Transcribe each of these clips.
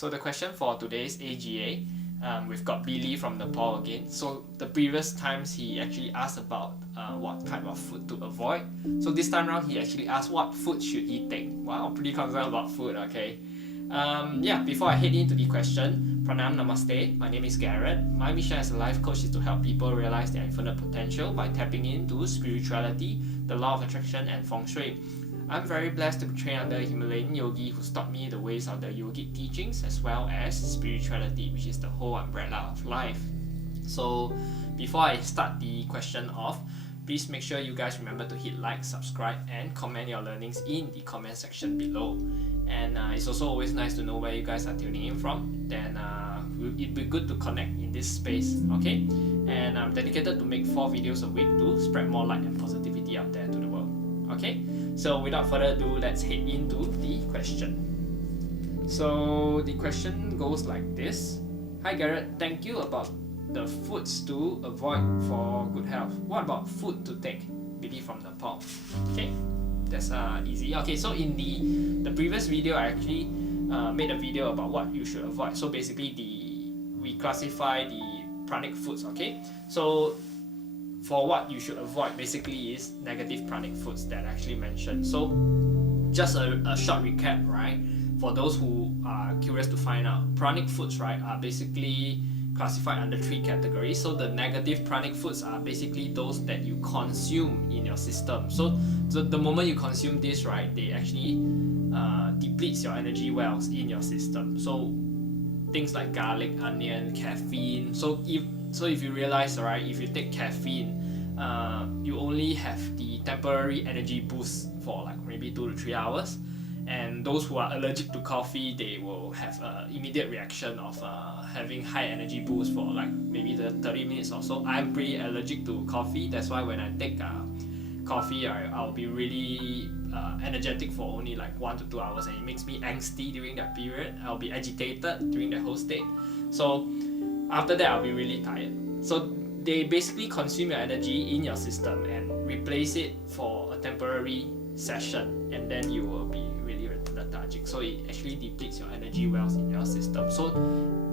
So the question for today's AGA, we've got Billy from Nepal again. So the previous times he actually asked about what type of food to avoid. So this time around he actually asked what food should he take. Wow, pretty concerned about food, okay. Before I head into the question, Pranam Namaste, my name is Garret. My mission as a life coach is to help people realize their infinite potential by tapping into spirituality, the law of attraction and feng shui. I'm very blessed to be trained under a Himalayan yogi who's taught me the ways of the yogic teachings as well as spirituality, which is the whole umbrella of life. So before I start the question off, please make sure you guys remember to hit like, subscribe and comment your learnings in the comment section below. And it's also always nice to know where you guys are tuning in from. Then it'd be good to connect in this space, okay? And I'm dedicated to make 4 videos a week to spread more light and positivity out there to the world, okay? So without further ado, let's head into the question. So the question goes like this. Hi Garret, thank you about the foods to avoid for good health. What about food to take? Billy from Nepal. Okay, that's easy. Okay, so in the previous video, I actually made a video about what you should avoid. So basically, we classify the pranic foods. Okay, so for what you should avoid basically is negative pranic foods that I actually mentioned. So just a short recap, right? For those who are curious to find out, pranic foods, right, are basically classified under 3 categories. So the negative pranic foods are basically those that you consume in your system. So the moment you consume this, right, they actually depletes your energy wells in your system. So things like garlic, onion, caffeine. So if you realize, right, if you take caffeine, you only have the temporary energy boost for like maybe 2 to 3 hours. And those who are allergic to coffee, they will have an immediate reaction of having high energy boost for like maybe the 30 minutes or so. I'm pretty allergic to coffee. That's why when I take coffee, I'll be really energetic for only like 1 to 2 hours, and it makes me angsty during that period. I'll be agitated during that whole state. So after that, I'll be really tired. So they basically consume your energy in your system and replace it for a temporary session, and then you will be really lethargic. So it actually depletes your energy wells in your system. So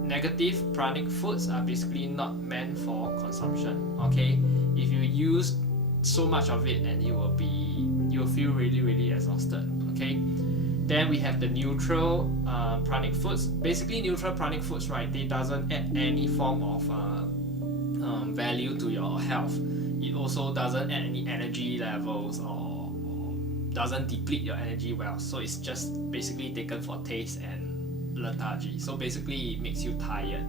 negative pranic foods are basically not meant for consumption, okay? If you use so much of it, and you'll feel really exhausted, okay? Then we have the neutral pranic foods. Basically neutral pranic foods, right, they doesn't add any form of value to your health. It also doesn't add any energy levels or doesn't deplete your energy wells. So it's just basically taken for taste and lethargy. So basically it makes you tired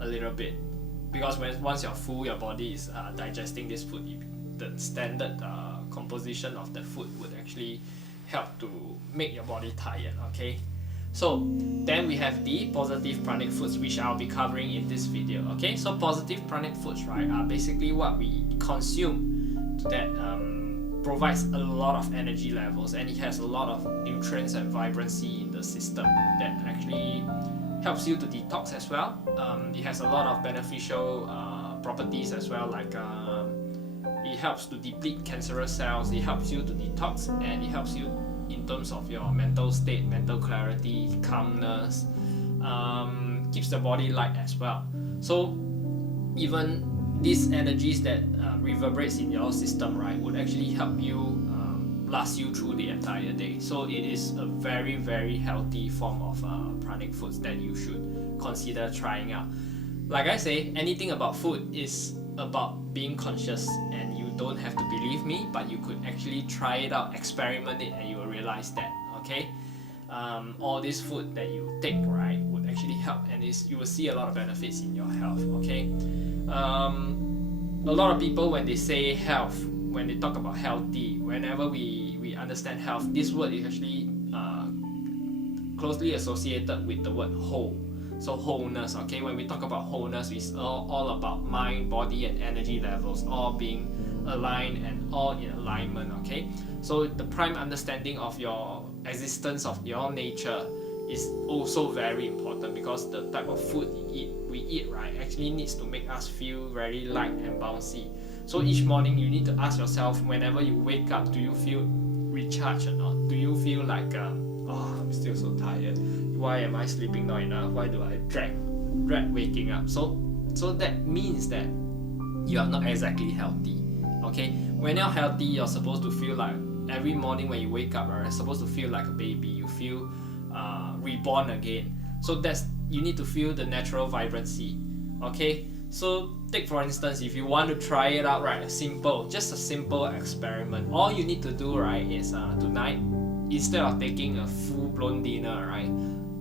a little bit, because once you're full, your body is digesting this food. The standard composition of the food would actually help to make your body tired, okay? So then we have the positive pranic foods, which I'll be covering in this video, okay? So positive pranic foods, right, are basically what we consume that provides a lot of energy levels, and it has a lot of nutrients and vibrancy in the system that actually helps you to detox as well. It has a lot of beneficial properties as well, like it helps to deplete cancerous cells, it helps you to detox, and it helps you in terms of your mental state, mental clarity, calmness, keeps the body light as well. So even these energies that reverberates in your system, right, would actually help you last you through the entire day. So it is a very healthy form of pranic foods that you should consider trying out. Like I say, anything about food is about being conscious, and you don't have to believe me, but you could actually try it out, experiment it, and you will realize that, okay? All this food that you take, right, would actually help, and you will see a lot of benefits in your health, okay? A lot of people, when they say health, when they talk about healthy, whenever we understand health, this word is actually closely associated with the word whole. So wholeness, okay? When we talk about wholeness, it's all about mind, body and energy levels all being aligned and all in alignment, okay? So the prime understanding of your existence, of your nature, is also very important, because the type of food we eat, right, actually needs to make us feel very light and bouncy. So each morning you need to ask yourself, whenever you wake up, do you feel recharged or not? Do you feel like oh, I'm still so tired? why am I sleeping not enough? Why do I dread waking up? So that means that you are not exactly healthy. Okay, when you're healthy, you're supposed to feel like every morning when you wake up, right, you're supposed to feel like a baby. You feel reborn again. So that's, you need to feel the natural vibrancy. Okay, so take for instance, if you want to try it out, right, just a simple experiment. All you need to do, right, is tonight, instead of taking a full-blown dinner, right,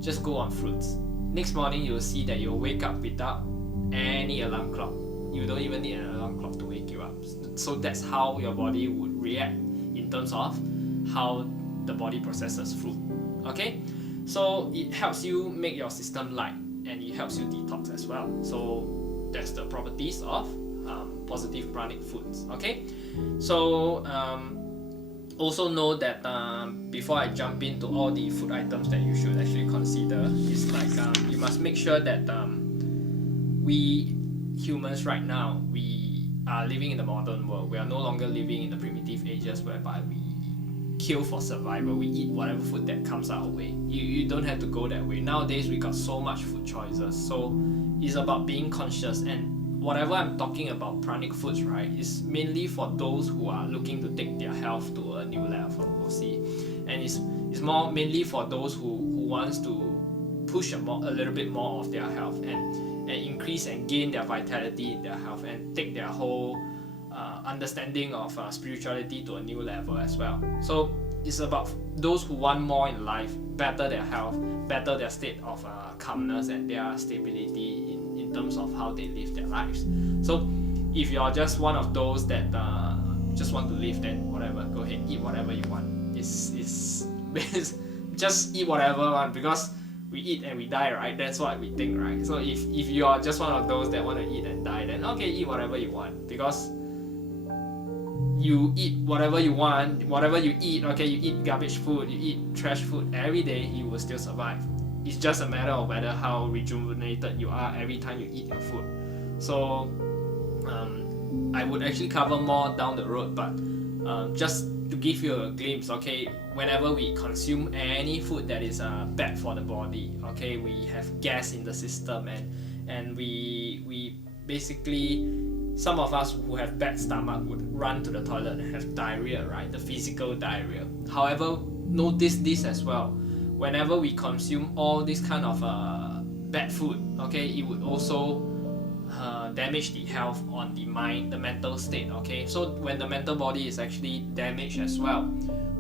just go on fruits. Next morning, you'll see that you'll wake up without any alarm clock. You don't even need an alarm clock to wake you up. So that's how your body would react in terms of how the body processes food. Okay, so it helps you make your system light, and it helps you detox as well. So that's the properties of Postitive Pranic Foods. Okay, so also know that before I jump into all the food items that you should actually consider, is like you must make sure that we humans right now, we are living in the modern world. We are no longer living in the primitive ages whereby we kill for survival. We eat whatever food that comes our way. You don't have to go that way. Nowadays we got so much food choices, so it's about being conscious. And whatever I'm talking about pranic foods, right, is mainly for those who are looking to take their health to a new level, see. And it's more mainly for those who wants to push a little bit more of their health, and increase and gain their vitality in their health, and take their whole understanding of spirituality to a new level as well. So it's about those who want more in life, better their health, better their state of calmness and their stability in terms of how they live their lives. So if you're just one of those that just want to live, then whatever, go ahead, eat whatever you want. It's just eat whatever you want, because we eat and we die, right? That's what we think, right? So if you are just one of those that want to eat and die, then okay, eat whatever you want, because you eat whatever you want, whatever you eat, okay, you eat garbage food, you eat trash food every day, you will still survive. It's just a matter of whether how rejuvenated you are every time you eat your food. So I would actually cover more down the road, but just to give you a glimpse, okay, whenever we consume any food that is bad for the body, okay, we have gas in the system, and we basically, some of us who have bad stomach would run to the toilet and have diarrhea, right? The physical diarrhea. However, notice this as well. Whenever we consume all this kind of bad food, okay, it would also damage the health on the mind, the mental state, okay? So when the mental body is actually damaged as well,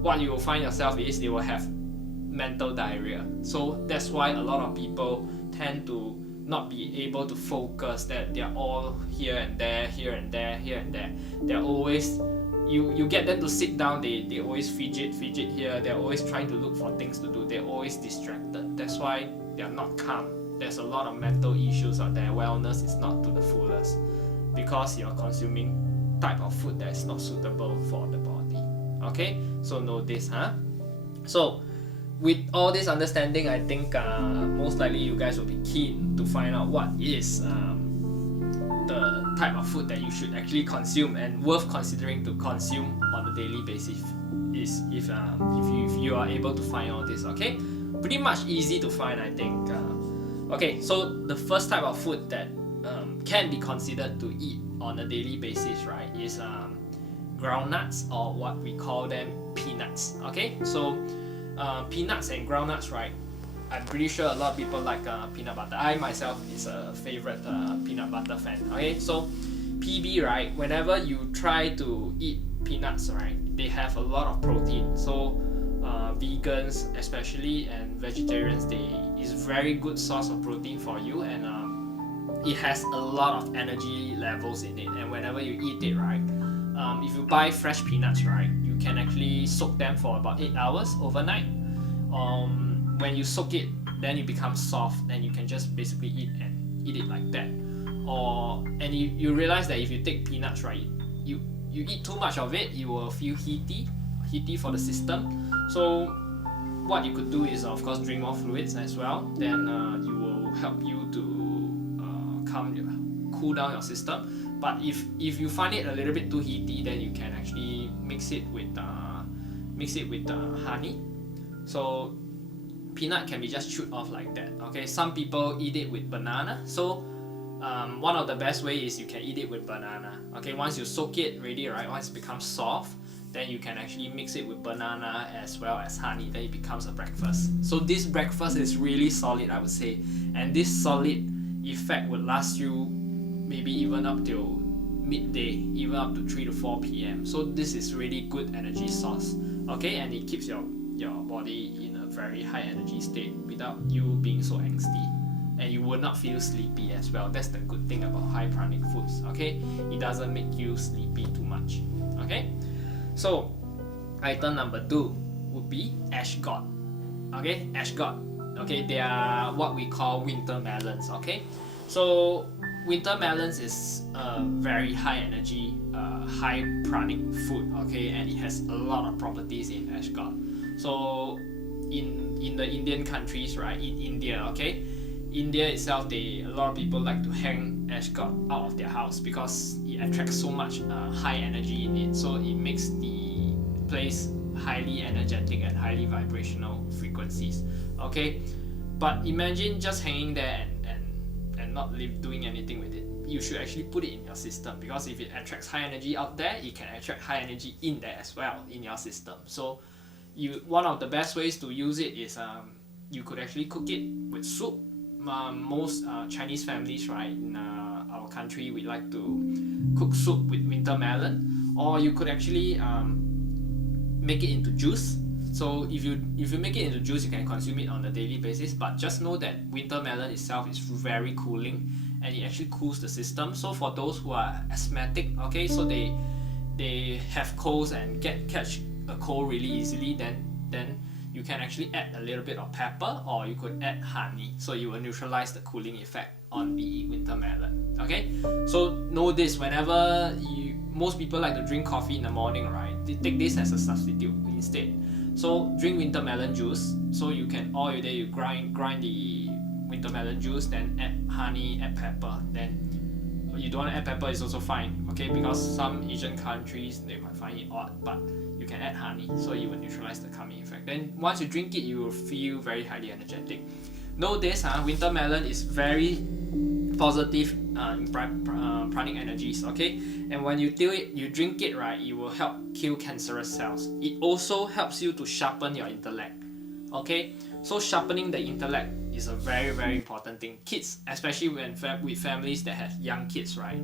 what you will find yourself is they will have mental diarrhea. So that's why a lot of people tend to not be able to focus, that they're all here and there, here and there, here and there. They're always, you get them to sit down, they always fidget here, they're always trying to look for things to do, they're always distracted. That's why they're not calm. There's a lot of mental issues out there. Wellness is not to the fullest, because you're consuming type of food that is not suitable for the body. Okay, so know this, huh? So with all this understanding, I think most likely you guys will be keen to find out what is the type of food that you should actually consume and worth considering to consume on a daily basis. Is if you are able to find all this, okay? Pretty much easy to find, I think. Okay, so the first type of food that can be considered to eat on a daily basis, right, is groundnuts, or what we call them peanuts. Okay, so peanuts and groundnuts, right? I'm pretty sure a lot of people like peanut butter. I myself is a favorite peanut butter fan. Okay, so PB, right? Whenever you try to eat peanuts, right, they have a lot of protein. So vegans especially and vegetarians, is very good source of protein for you, and it has a lot of energy levels in it. And whenever you eat it, right, if you buy fresh peanuts, right, you can actually soak them for about 8 hours overnight. When you soak it, then it becomes soft, and you can just basically eat it like that. And you realize that if you take peanuts, right, you eat too much of it, you will feel heaty for the system. So what you could do is, of course, drink more fluids as well. Then it will help you to cool down your system. But if you find it a little bit too heaty, then you can actually mix it with honey. So peanut can be just chewed off like that. Okay, some people eat it with banana. So one of the best way is you can eat it with banana. Okay, once you soak it ready, right, once it becomes soft, then you can actually mix it with banana as well as honey, then it becomes a breakfast. So this breakfast is really solid, I would say, and this solid effect will last you maybe even up till midday, even up to 3 to 4 p.m. So this is really good energy source. Okay, and it keeps your body in a very high energy state without you being so angsty, and you will not feel sleepy as well. That's the good thing about high pranic foods. Okay, it doesn't make you sleepy too much. Okay, so item number 2 would be ash god. Okay, ash god. Okay, they are what we call winter melons. Okay, so winter melons is a very high energy, high pranic food. Okay, and it has a lot of properties in ash god. So in the Indian countries, right, in India, okay, India itself, a lot of people like to hang ash god out of their house because it attracts so much high energy in it, so it makes the place highly energetic and highly vibrational frequencies. Okay, but imagine just hanging there and not doing anything with it. You should actually put it in your system, because if it attracts high energy out there, it can attract high energy in there as well in your system. So one of the best ways to use it is you could actually cook it with soup. Most Chinese families, right, in our country, we like to cook soup with winter melon, or you could actually make it into juice. So if you make it into juice, you can consume it on a daily basis, but just know that winter melon itself is very cooling, and it actually cools the system. So for those who are asthmatic, okay, so they have colds and catch a cold really easily, then you can actually add a little bit of pepper, or you could add honey, so you will neutralize the cooling effect on the winter melon. Okay, so know this, whenever most people like to drink coffee in the morning, right, they take this as a substitute instead. So drink winter melon juice. So you can all your day you grind the winter melon juice, then add honey, add pepper. Then you don't want to add pepper, it's also fine, okay, because some Asian countries they might find it odd, but you can add honey, so you will neutralize the calming effect. Then once you drink it, you will feel very highly energetic. Know this, winter melon is very positive pranic energies. Okay, and when you drink it, right, it will help kill cancerous cells. It also helps you to sharpen your intellect. Okay, so sharpening the intellect is a very, very important thing. Kids, especially with families that have young kids, right,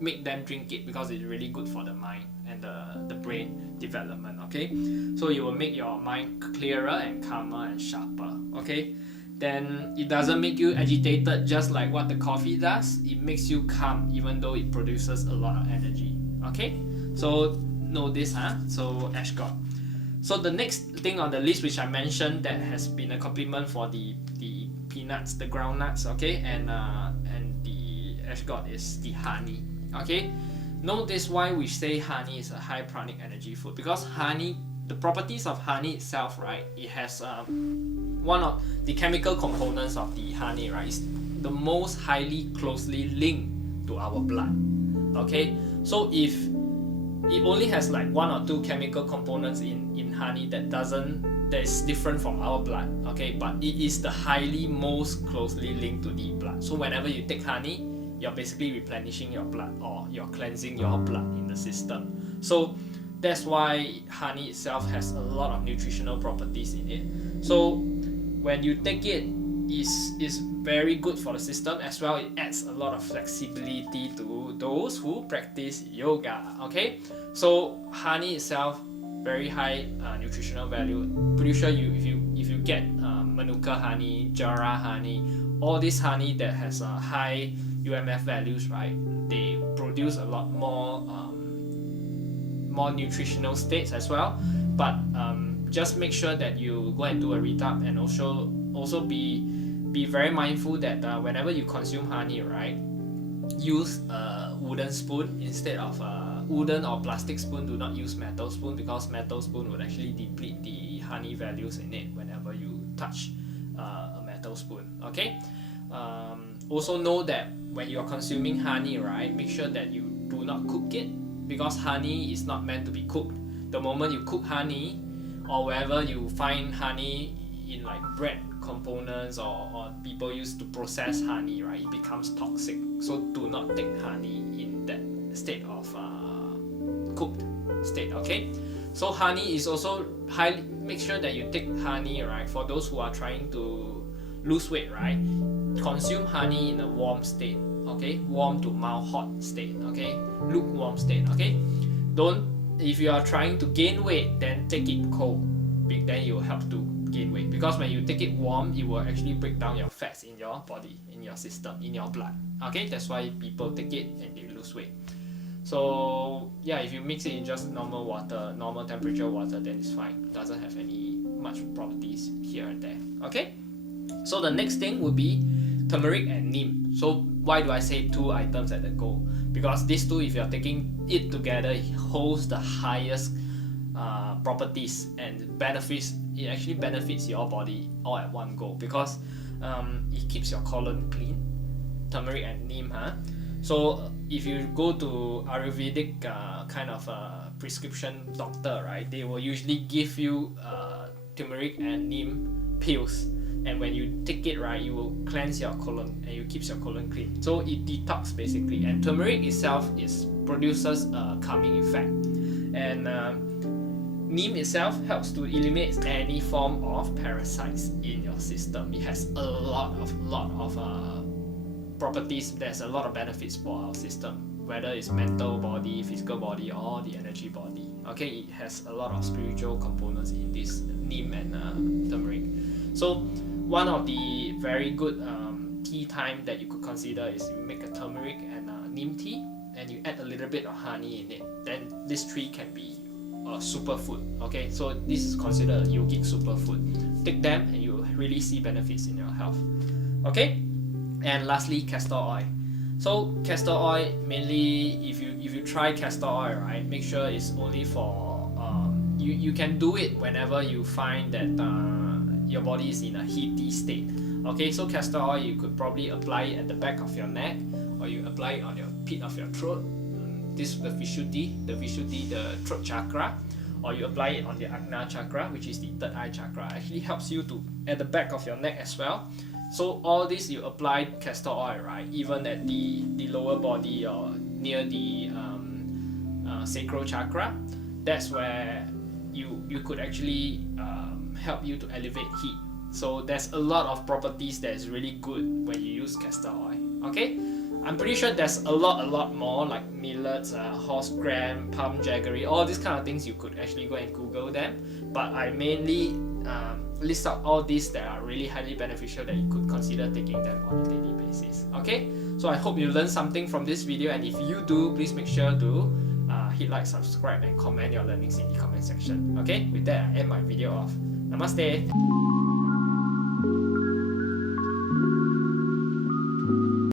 make them drink it because it's really good for the mind and the brain development. Okay, so it will make your mind clearer and calmer and sharper. Okay, then it doesn't make you agitated just like what the coffee does. It makes you calm even though it produces a lot of energy. Okay, so know this, so ash god. So the next thing on the list, which I mentioned, that has been a compliment for the peanuts, the groundnuts, okay, and the ash god is the honey. Okay, know this, why we say honey is a high pranic energy food, because honey, the properties of honey itself, right, it has one of the chemical components of the honey, right, is the most highly closely linked to our blood. Okay, so if it only has like 1 or 2 chemical components in honey that is different from our blood, okay, but it is the highly most closely linked to the blood. So whenever you take honey, you're basically replenishing your blood, or you're cleansing your blood in the system. So that's why honey itself has a lot of nutritional properties in it. So when you take it, is very good for the system as well. It adds a lot of flexibility to those who practice yoga. Okay, so honey itself, very high nutritional value. Pretty sure if you get manuka honey, jara honey, all this honey that has high UMF values, right, they produce a lot more nutritional states as well. But just make sure that you go and do a read-up, and also be very mindful that whenever you consume honey, right, use a wooden spoon instead of a wooden or plastic spoon. Do not use metal spoon, because metal spoon would actually deplete the honey values in it whenever you touch a metal spoon. Okay, also know that when you're consuming honey, right, make sure that you do not cook it, because honey is not meant to be cooked. The moment you cook honey, or wherever you find honey in like bread components or people used to process honey, right, it becomes toxic. So do not take honey in that state of cooked state. Okay, so honey is also highly, make sure that you take honey, right, for those who are trying to lose weight, right, consume honey in a warm state. Okay, warm to mild hot state. Okay, lukewarm state. Okay, don't, if you are trying to gain weight, then take it cold, then it will help to gain weight, because when you take it warm, it will actually break down your fats in your body, in your system, in your blood. Okay, that's why people take it and they lose weight. So yeah, if you mix it in just normal water, normal temperature water, then it's fine. It doesn't have any much properties here and there. Okay, so the next thing would be turmeric and neem. So why do I say 2 items at a go? Because these two, if you're taking it together, it holds the highest properties and benefits. It actually benefits your body all at one go, because it keeps your colon clean. Turmeric and neem, so if you go to Ayurvedic kind of prescription doctor, right, they will usually give you turmeric and neem pills, and when you take it, right, you will cleanse your colon and it keeps your colon clean. So it detox basically, and turmeric itself produces a calming effect, and neem itself helps to eliminate any form of parasites in your system. It has a lot of properties. There's a lot of benefits for our system, whether it's mental body, physical body, or the energy body. Okay, it has a lot of spiritual components in this neem and turmeric. So one of the very good tea time that you could consider is you make a turmeric and neem tea, and you add a little bit of honey in it. Then this tree can be a superfood. Okay, so this is considered a yogic superfood. Take them and you will really see benefits in your health. Okay, and lastly, castor oil. So castor oil, mainly if you try castor oil, right, make sure it's only for you can do it whenever you find that your body is in a heaty state. Okay, so castor oil, you could probably apply it at the back of your neck, or you apply it on your pit of your throat. This is the Vishuddhi, the throat chakra, or you apply it on the Ajna chakra, which is the third eye chakra. It actually helps you to at the back of your neck as well. So all this you apply castor oil, right, even at the lower body or near the sacral chakra. That's where you could actually help you to elevate heat. So there's a lot of properties that is really good when you use castor oil. Okay, I'm pretty sure there's a lot more, like millets, horse gram, palm jaggery, all these kind of things. You could actually go and Google them, but I mainly list out all these that are really highly beneficial that you could consider taking them on a daily basis. Okay, so I hope you learned something from this video, and if you do, please make sure to hit like, subscribe, and comment your learnings in the comment section. Okay, with that, I end my video off. Namaste.